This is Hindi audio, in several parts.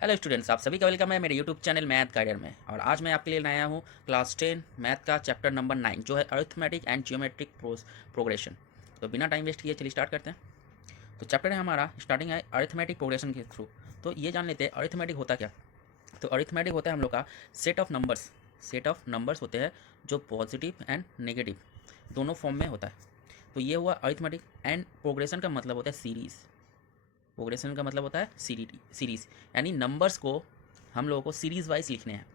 हेलो स्टूडेंट्स, आप सभी का वेलकम है मेरे यूट्यूब चैनल मैथ गाइडर में। और आज मैं आपके लिए लाया हूँ क्लास 10 मैथ का चैप्टर नंबर 9 जो है अरिथमेटिक एंड जियोमेट्रिक प्रोग्रेशन। तो बिना टाइम वेस्ट किए चलिए स्टार्ट करते हैं। तो चैप्टर है हमारा, स्टार्टिंग है अरिथमेटिक प्रोग्रेशन के थ्रू। तो ये जान लेते हैं अरिथमेटिक होता क्या। तो अरिथमेटिक होता है हम लोग का सेट ऑफ नंबर्स होते हैं जो पॉजिटिव एंड नेगेटिव दोनों फॉर्म में होता है। तो ये हुआ अरिथमेटिक। एंड प्रोग्रेशन का मतलब होता है सीरीज़। प्रोग्रेशन का मतलब होता है सीरीज़, यानी नंबर्स को हम लोगों को सीरीज़ वाइज लिखने हैं।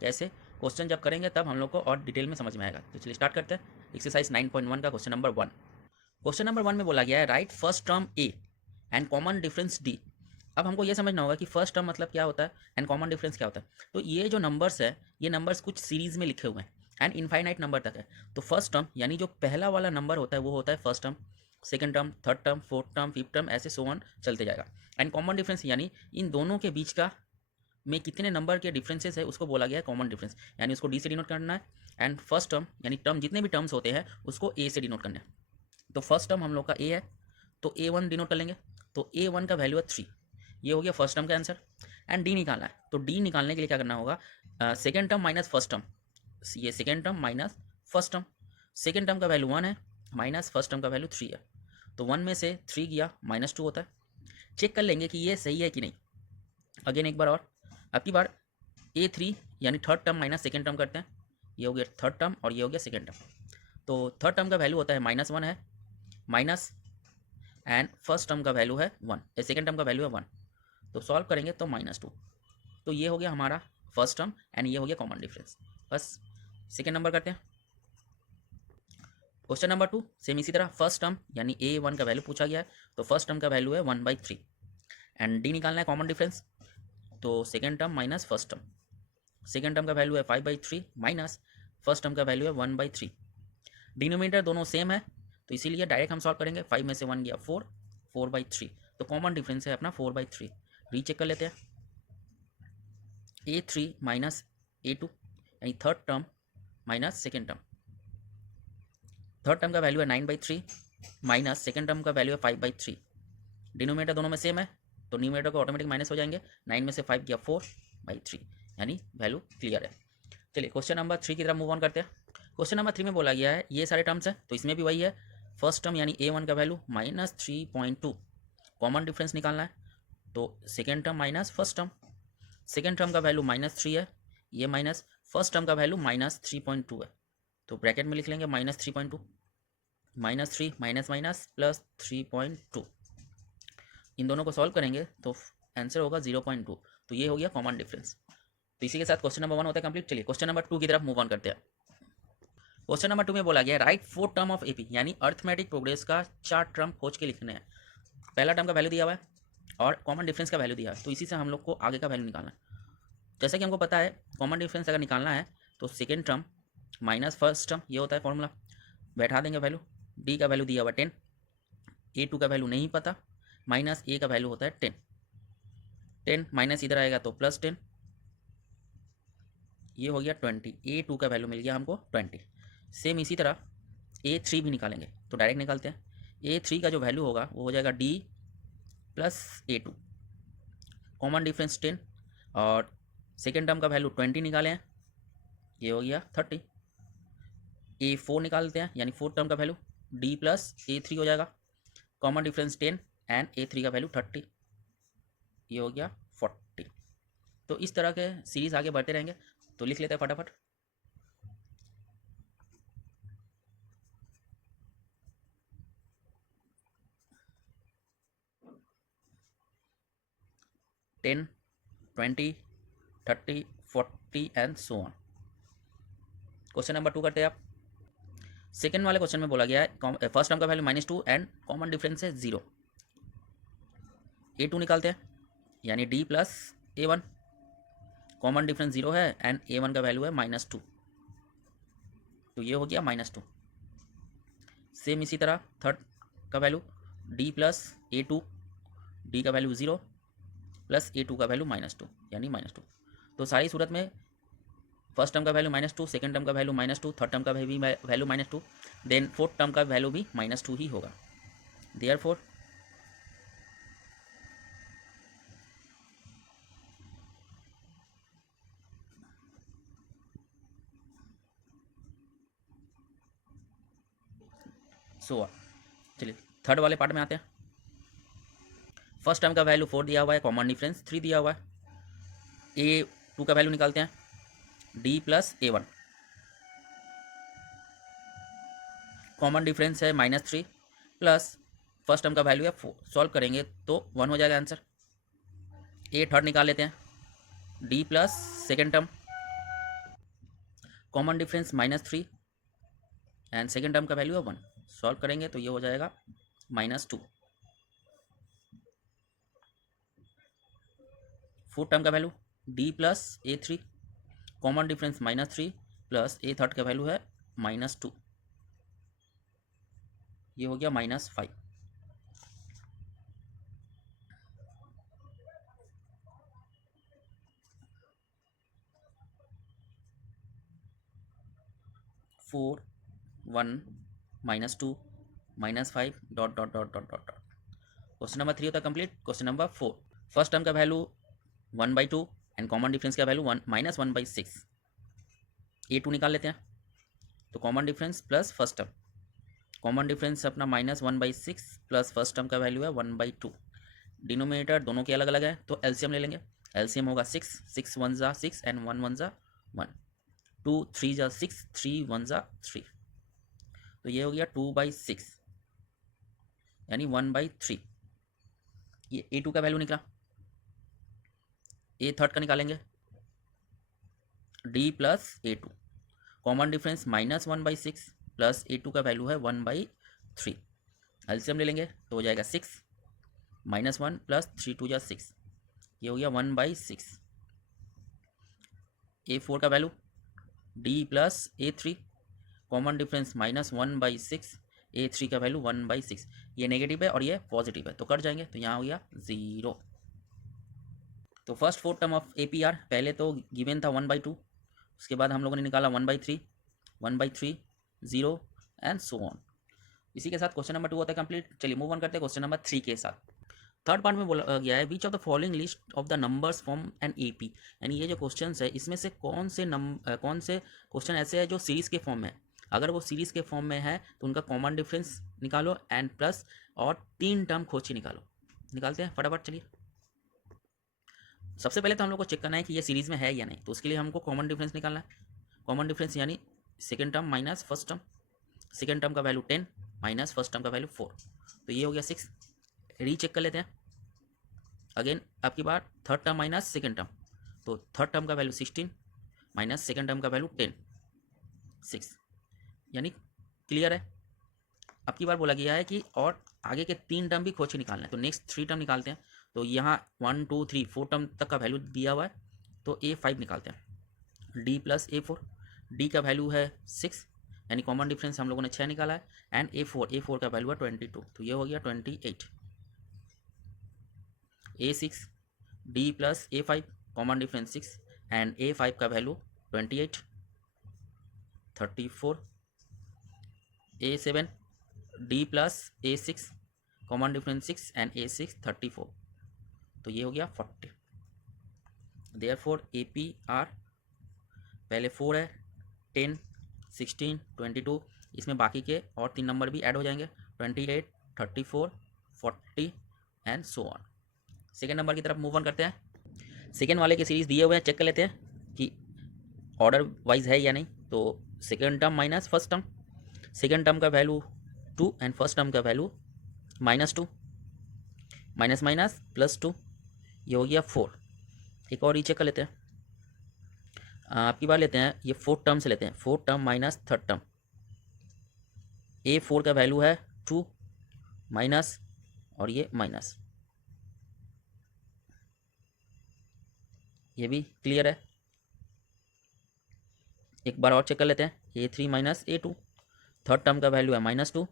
कैसे? क्वेश्चन जब करेंगे तब हम लोग को और डिटेल में समझ में आएगा। तो चलिए स्टार्ट करते हैं। एक्सरसाइज 9.1 का क्वेश्चन नंबर 1। क्वेश्चन नंबर 1 में बोला गया है right first term A and common difference D. अब हमको ये समझना होगा कि फर्स्ट टर्म मतलब क्या होता है एंड कॉमन डिफरेंस क्या होता है। तो ये जो नंबर्स है, ये नंबर्स कुछ सीरीज़ में लिखे हुए हैं एंड इनफाइनाइट नंबर तक है। तो फर्स्ट टर्म यानी जो पहला वाला नंबर होता है वो होता है first term, second term, third term, fourth term, fifth term, ऐसे सो ऑन चलते जाएगा। एंड कॉमन डिफरेंस यानी इन दोनों के बीच का में कितने नंबर के डिफरेंसेस है उसको बोला गया है कॉमन डिफरेंस, यानी उसको डी से डिनोट करना है। एंड फर्स्ट टर्म यानी टर्म जितने भी टर्म्स होते हैं उसको ए से डिनोट करना है। तो फर्स्ट टर्म हम लोग का ए है, तो ए वन डिनोट कर लेंगे। तो ए वन का वैल्यू है 3। ये हो गया फर्स्ट टर्म का आंसर। एंड डी निकालना है, तो डी निकालने के लिए क्या करना होगा, second term minus first term. ये second term minus first term. Second term का वैल्यू 1 है, माइनस फर्स्ट टर्म का वैल्यू 3 है। तो 1 में से 3 गया, -2 होता है। चेक कर लेंगे कि ये सही है कि नहीं। अगेन एक बार और, अब की बार A3 यानी third term minus second term करते हैं। ये हो गया थर्ड टर्म और ये हो गया सेकेंड टर्म। तो थर्ड टर्म का वैल्यू होता है -1 है, माइनस एंड फर्स्ट टर्म का वैल्यू है 1, सेकेंड टर्म का वैल्यू है 1। तो सॉल्व करेंगे तो -2। तो ये हो गया हमारा फर्स्ट टर्म एंड ये हो गया कॉमन डिफरेंस। बस सेकेंड नंबर करते हैं। क्वेश्चन नंबर 2 सेम इसी तरह, फर्स्ट टर्म यानी A1 का वैल्यू पूछा गया है। तो फर्स्ट टर्म का वैल्यू है 1/3 एंड डी निकालना है कॉमन डिफरेंस। तो second term minus first term, second term का वैल्यू है 5/3 माइनस फर्स्ट टर्म का वैल्यू है 1/3। डिनोमिनेटर दोनों सेम है तो इसीलिए डायरेक्ट हम सॉल्व करेंगे। 5 में से 1 गया 4, 4/3। तो कॉमन डिफरेंस है अपना 4/3। रीचेक कर लेते हैं। A3 माइनस A2 यानी third term minus second term. Third term का वैल्यू है 9/3 माइनस सेकेंड टर्म का वैल्यू है 5/3। डिनोमिनेटर दोनों में सेम है तो न्यूमिनेटर को ऑटोमेटिक माइनस हो जाएंगे। 9 में से 5 गया 4/3, यानी वैल्यू क्लियर है। चलिए क्वेश्चन नंबर 3 की तरफ मूव ऑन करते हैं। क्वेश्चन नंबर 3 में बोला गया है ये सारे टर्म्स हैं तो इसमें भी वही है। फर्स्ट टर्म यानी A1 का वैल्यू -3.2, कॉमन डिफरेंस निकालना है। तो second term minus first term, second term का वैल्यू -3 है, ये माइनस फर्स्ट टर्म का वैल्यू -3.2 है। तो ब्रैकेट में लिख लेंगे -3.2, -3 माइनस माइनस प्लस 3.2। इन दोनों को सॉल्व करेंगे तो आंसर होगा 0.2। तो ये हो गया कॉमन डिफरेंस। तो इसी के साथ क्वेश्चन नंबर 1 होता है कंप्लीट। चलिए क्वेश्चन नंबर 2 की तरफ मूव ऑन करते हैं। क्वेश्चन नंबर 2 में बोला गया right fourth term of AP, यानी अर्थमेटिक प्रोग्रेस का 4 टर्म खोज के लिखने हैं। पहला टर्म का वैल्यू दिया हुआ है और कॉमन डिफरेंस का वैल्यू दिया है, तो इसी से हम लोग को आगे का वैल्यू निकालना है। जैसा कि हमको पता है कॉमन डिफरेंस अगर निकालना है तो second term minus first term, ये होता है फॉर्मूला। बैठा देंगे वैल्यू। डी का वैल्यू दिया हुआ 10, A2 का वैल्यू नहीं पता, माइनस ए का वैल्यू होता है 10। 10 माइनस इधर आएगा तो +10, ये हो गया 20। A2 का वैल्यू मिल गया हमको 20। सेम इसी तरह A3 भी निकालेंगे तो डायरेक्ट निकालते हैं। A3 का जो वैल्यू होगा वो हो जाएगा D plus A2, common difference 10 और सेकेंड टर्म का वैल्यू 20 निकाले हैं, ये हो गया 30। A4 निकालते हैं यानी फोर्थ टर्म का वैल्यू D प्लस A3 हो जाएगा, कॉमन डिफरेंस 10 एंड A3 का वैल्यू 30, ये हो गया 40। तो इस तरह के सीरीज आगे बढ़ते रहेंगे। तो लिख लेते हैं फटाफट। 10, 20, 30, 40 and so on. Question number 2 करते हैं आप। सेकेंड वाले क्वेश्चन में बोला गया है फर्स्ट टर्म का वैल्यू -2 एंड कॉमन डिफरेंस है 0। A2 निकालते हैं यानी D plus A1, common difference 0 है एंड A1 का वैल्यू है -2, तो ये हो गया -2। सेम इसी तरह थर्ड का value D plus A2, D का वैल्यू 0 प्लस A2 का वैल्यू -2 यानी -2। तो सारी सूरत में फर्स्ट टर्म का वैल्यू -2, सेकेंड टर्म का वैल्यू -2, थर्ड टर्म का भी वैल्यू -2, देन फोर्थ टर्म का वैल्यू भी -2 ही होगा। देयरफॉर सो चलिए थर्ड वाले पार्ट में आते हैं। फर्स्ट टर्म का वैल्यू 4 दिया हुआ है, कॉमन डिफरेंस 3 दिया हुआ है। A2 का वैल्यू निकालते हैं, D plus A1, common difference है -3 प्लस फर्स्ट टर्म का वैल्यू है 4, सॉल्व करेंगे तो 1 हो जाएगा आंसर। A थर्ड निकाल लेते हैं, D plus second term, common difference -3 and second term का वैल्यू है 1, सॉल्व करेंगे तो ये हो जाएगा -2। फोर्थ टर्म का value D plus A3, common difference -3 plus A third का वैल्यू है -2, ये हो गया -5। Four 1 -2 -5 dot dot dot dot dot. Question number 3 होता है complete. Question number 4, first term का वैल्यू 1/2 एंड कॉमन डिफरेंस का वैल्यू -1/6। A2 निकाल लेते हैं, तो common difference plus first term, common difference अपना -1/6 प्लस फर्स्ट टर्म का वैल्यू है 1/2। डिनोमिनेटर दोनों के अलग अलग है तो एलसीएम ले लेंगे। एलसीएम होगा 6, 6 1 जा 6 एंड 1 1 जा 1, 2 3 जा 6, 3 1 जा 3, तो ये हो गया 2/6 यानी 1/3। ये A2 का वैल्यू निकला। A थर्ड का निकालेंगे, D plus A2, common difference -1/6 plus A2 का वैल्यू है 1/3। एलसीएम ले लेंगे तो हो जाएगा 6 -1 प्लस 3 2 जा 6, ये हो गया 1/6। A4 का value D plus A3, common difference -1/6, A3 का वैल्यू 1/6। ये नेगेटिव है और ये पॉजिटिव है तो कट जाएंगे, तो यहाँ हो गया 0। तो first fourth term of APR पहले तो गिवन था 1/2, उसके बाद हम लोगों ने निकाला 1/3, 1/3, 0 एंड सो ऑन। इसी के साथ क्वेश्चन नंबर 2 होता है कंप्लीट। चलिए मूव ऑन करते हैं क्वेश्चन नंबर 3 के साथ। थर्ड पार्ट में बोला गया है which of the following list of the numbers from an AP, यानी ये जो क्वेश्चन है इसमें से कौन से क्वेश्चन ऐसे है जो सीरीज के फॉर्म में है। अगर वो सीरीज के फॉर्म में है तो उनका कॉमन डिफरेंस निकालो एंड प्लस और 3 टर्म खोज के निकालो। निकालते हैं फटाफट। चलिए सबसे पहले तो हम लोग को चेक करना है कि ये सीरीज में है या नहीं, तो उसके लिए हमको कॉमन डिफरेंस निकालना है। कॉमन डिफरेंस यानी second term minus first term, second term का वैल्यू 10 माइनस फर्स्ट टर्म का वैल्यू 4, तो ये हो गया 6। रीचेक कर लेते हैं अगेन, आपकी बार third term minus second term, तो थर्ड टर्म का वैल्यू 16 माइनस सेकेंड टर्म का वैल्यू 10, 6, यानी क्लियर है। अब की बार बोला गया है कि और आगे के 3 टर्म भी खोज के निकालना है, तो नेक्स्ट 3 टर्म निकालते हैं। तो यहाँ 1 2 3 4 टर्म तक का वैल्यू दिया हुआ है, तो A5 निकालते हैं। D प्लस A4, D का वैल्यू है 6 यानी कॉमन डिफरेंस हम लोगों ने 6 निकाला है, एंड A4 का वैल्यू है 22, तो ये हो गया 28। A6, D plus A5, common difference 6 and A5 का value 28, 34। A7, D plus A6, common difference 6 and A6 34, तो ये हो गया 40। देयरफॉर APR पहले 4 है, 10 16 22, इसमें बाकी के और 3 नंबर भी ऐड हो जाएंगे, 28 34 40 and so on. Second number की तरफ मूव ऑन करते हैं। सेकेंड वाले के सीरीज दिए हुए हैं, चेक कर लेते हैं कि ऑर्डर वाइज है या नहीं। तो second term minus first term, second term का वैल्यू 2 एंड फर्स्ट टर्म का वैल्यू -2, माइनस माइनस +2, ये हो गया 4। एक और रीचेक कर लेते हैं, आपकी बार लेते हैं ये फोर्थ टर्म से लेते हैं, fourth term minus third term. A4 का वैल्यू है 2 माइनस और ये माइनस, ये भी क्लियर है। एक बार और चेक कर लेते हैं, A3 minus A2, third term का वैल्यू है -2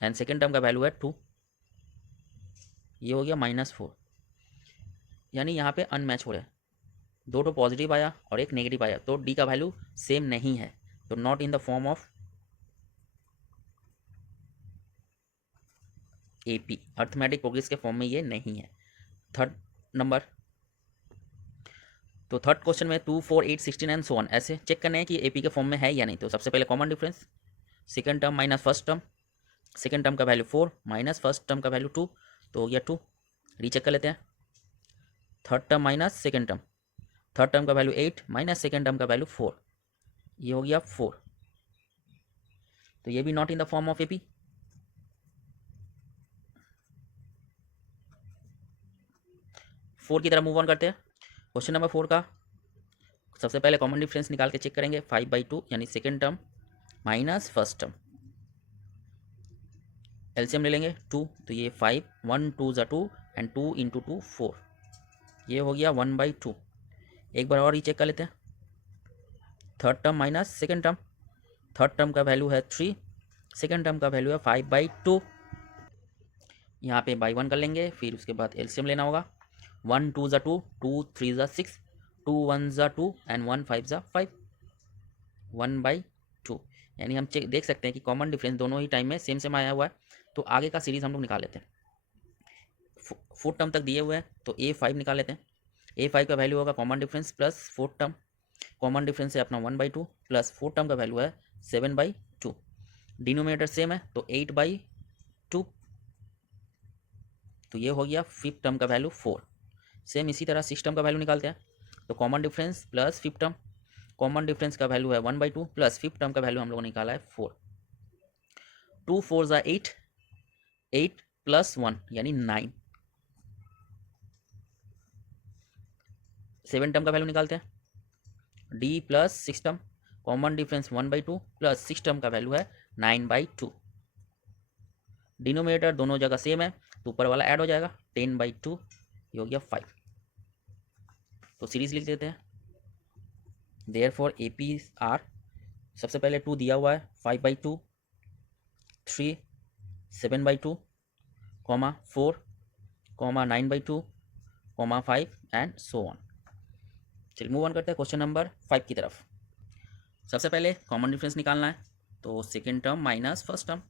एंड सेकेंड टर्म का वैल्यू है 2, ये हो गया -4, यानी यहाँ पे अनमैच हो रहे हैं। 2 तो पॉजिटिव आया और एक नेगेटिव आया, तो D का वैल्यू सेम नहीं है, तो not in the form of AP, arithmetic progress के फॉर्म में ये नहीं है। थर्ड नंबर, तो थर्ड क्वेश्चन में 2 4 8 16 एंड सो ऑन ऐसे चेक करना है कि AP के फॉर्म में है या नहीं। तो सबसे पहले common difference second term minus first term, second term का वैल्यू 4 माइनस फर्स्ट टर्म का वैल्यू 2, तो हो गया 2। रीचेक कर लेते हैं। Third term minus second term, third term का वैल्यू 8 माइनस सेकेंड टर्म का वैल्यू 4, ये हो गया 4। तो ये भी not in the form of AP. Four की तरफ मूव ऑन करते हैं। क्वेश्चन नंबर 4 का सबसे पहले कॉमन डिफरेंस निकाल के चेक करेंगे। 5/2 यानी second term minus first term, LCM ले लेंगे 2, तो ये 5, 1 2 ज़ा 2 एंड 2 इंटू 2 4, ये हो गया 1/2। एक बार और रीचेक कर लेते हैं। Third term minus second term, third term का वैल्यू है 3, सेकेंड टर्म का वैल्यू है 5/2। यहाँ पे बाई 1 कर लेंगे, फिर उसके बाद एलसीएम लेना होगा। 1 2 ज़ा 2, 2 3 ज़ा 6, 2 1 ज़ा 2 एंड 1 5 ज़ा 5, 1/2। यानी हम चेक देख सकते हैं कि कॉमन डिफरेंस दोनों ही टाइम में सेम सेम आया हुआ है। तो आगे का सीरीज हम लोग निकाल लेते हैं। फोर्थ टर्म तक दिए हुए हैं, तो A5 निकाल लेते हैं। A5 का वैल्यू होगा common difference plus fourth term, common difference है अपना 1/2 प्लस फोर्थ टर्म का वैल्यू है 7/2। डिनोमिनेटर सेम है तो 8/2, तो ये हो गया फिफ्थ टर्म का वैल्यू 4। सेम इसी तरह सिक्स टर्म का वैल्यू निकालते हैं। तो common difference plus fifth term, common difference का वैल्यू है 1/2 प्लस फिफ्थ टर्म का वैल्यू हम लोगों ने निकाला है 4। 2 4 ज़ा 8, 8 प्लस 1 यानी 9। सेवन टर्म का वैल्यू निकालते हैं। D plus six term, common difference 1/2 plus six term का वैल्यू है 9/2। डिनोमिनेटर दोनों जगह सेम है तो ऊपर वाला ऐड हो जाएगा 10/2, ये हो गया 5। तो सीरीज लिख देते हैं। देयरफॉर AP आर, सबसे पहले 2 दिया हुआ है, 5/2, 3 7/2, 4 9/2, 5 एंड सो ऑन। चलिए मूव ऑन करते हैं क्वेश्चन नंबर 5 की तरफ। सबसे पहले कॉमन डिफरेंस निकालना है, तो second term minus first term,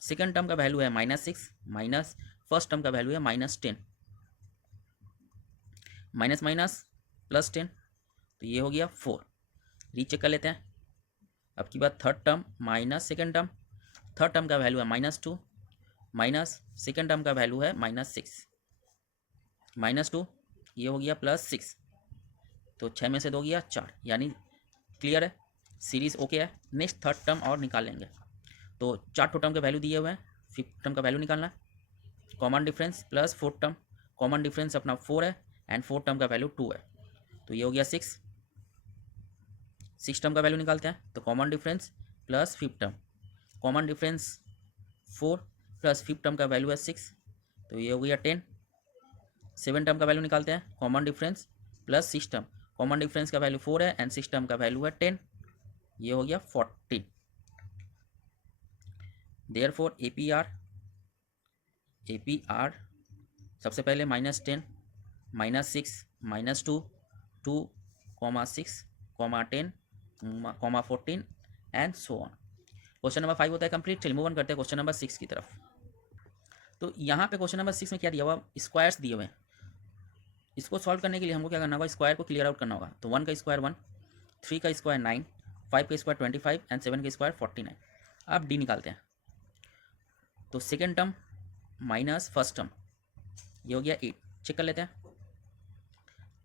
second term का वैल्यू है -6 माइनस फर्स्ट टर्म का वैल्यू है -10, माइनस माइनस प्लस 10, तो ये हो गया 4। रीचेक कर लेते हैं। अब की बात third term minus second term, third term का वैल्यू है -2 माइनस सेकेंड टर्म का वैल्यू है -6, -2, ये हो गया +6, तो 6 में से 2 गया 4, यानी क्लियर है, सीरीज ओके है। नेक्स्ट थर्ड टर्म और निकाल लेंगे। तो 4 टर्म के वैल्यू दिए हुए हैं, फिफ्थ टर्म का वैल्यू निकालना है। Common difference plus fourth term, common difference अपना 4 है एंड फोर्थ टर्म का वैल्यू 2 है, तो ये हो गया 6। सिक्स टर्म का वैल्यू निकालते हैं, तो common difference plus fifth term, common difference 4 plus fifth term का वैल्यू है 6, तो ये हो गया 10। सेवन टर्म का वैल्यू निकालते हैं, common difference plus six term, common difference का वैल्यू 4 है एंड सिक्स टर्म का वैल्यू है 10, ये हो गया 14। देयरफॉर APR सबसे पहले -10 -6 -2 2 6 10 14 and so on. Question number 5 होता है कंप्लीट। चलिए मूव ऑन करते हैं क्वेश्चन नंबर 6 की तरफ। तो यहाँ पे क्वेश्चन नंबर 6 में क्या दिया हुआ, स्क्वायर्स दिए हुए हैं। इसको सॉल्व करने के लिए हमको क्या करना होगा, स्क्वायर को क्लियर आउट करना होगा। तो 1 का स्क्वायर 1, 3 का स्क्वायर 9, 5 का स्क्वायर 25 एंड 7 का स्क्वायर 49। अब डी निकालते हैं। तो second term minus first term, ये हो गया 8। चेक कर लेते हैं।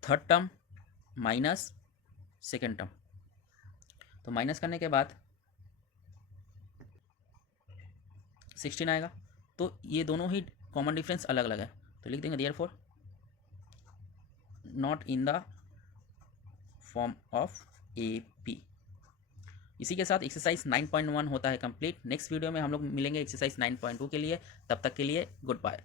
Third term minus second term, तो माइनस करने के बाद 16 आएगा। तो ये दोनों ही कॉमन डिफरेंस अलग अलग है, तो लिख देंगे therefore not in the form of AP। इसी के साथ एक्सरसाइज 9.1 होता है कंप्लीट। नेक्स्ट वीडियो में हम लोग मिलेंगे एक्सरसाइज 9.2 के लिए। तब तक के लिए गुड बाय।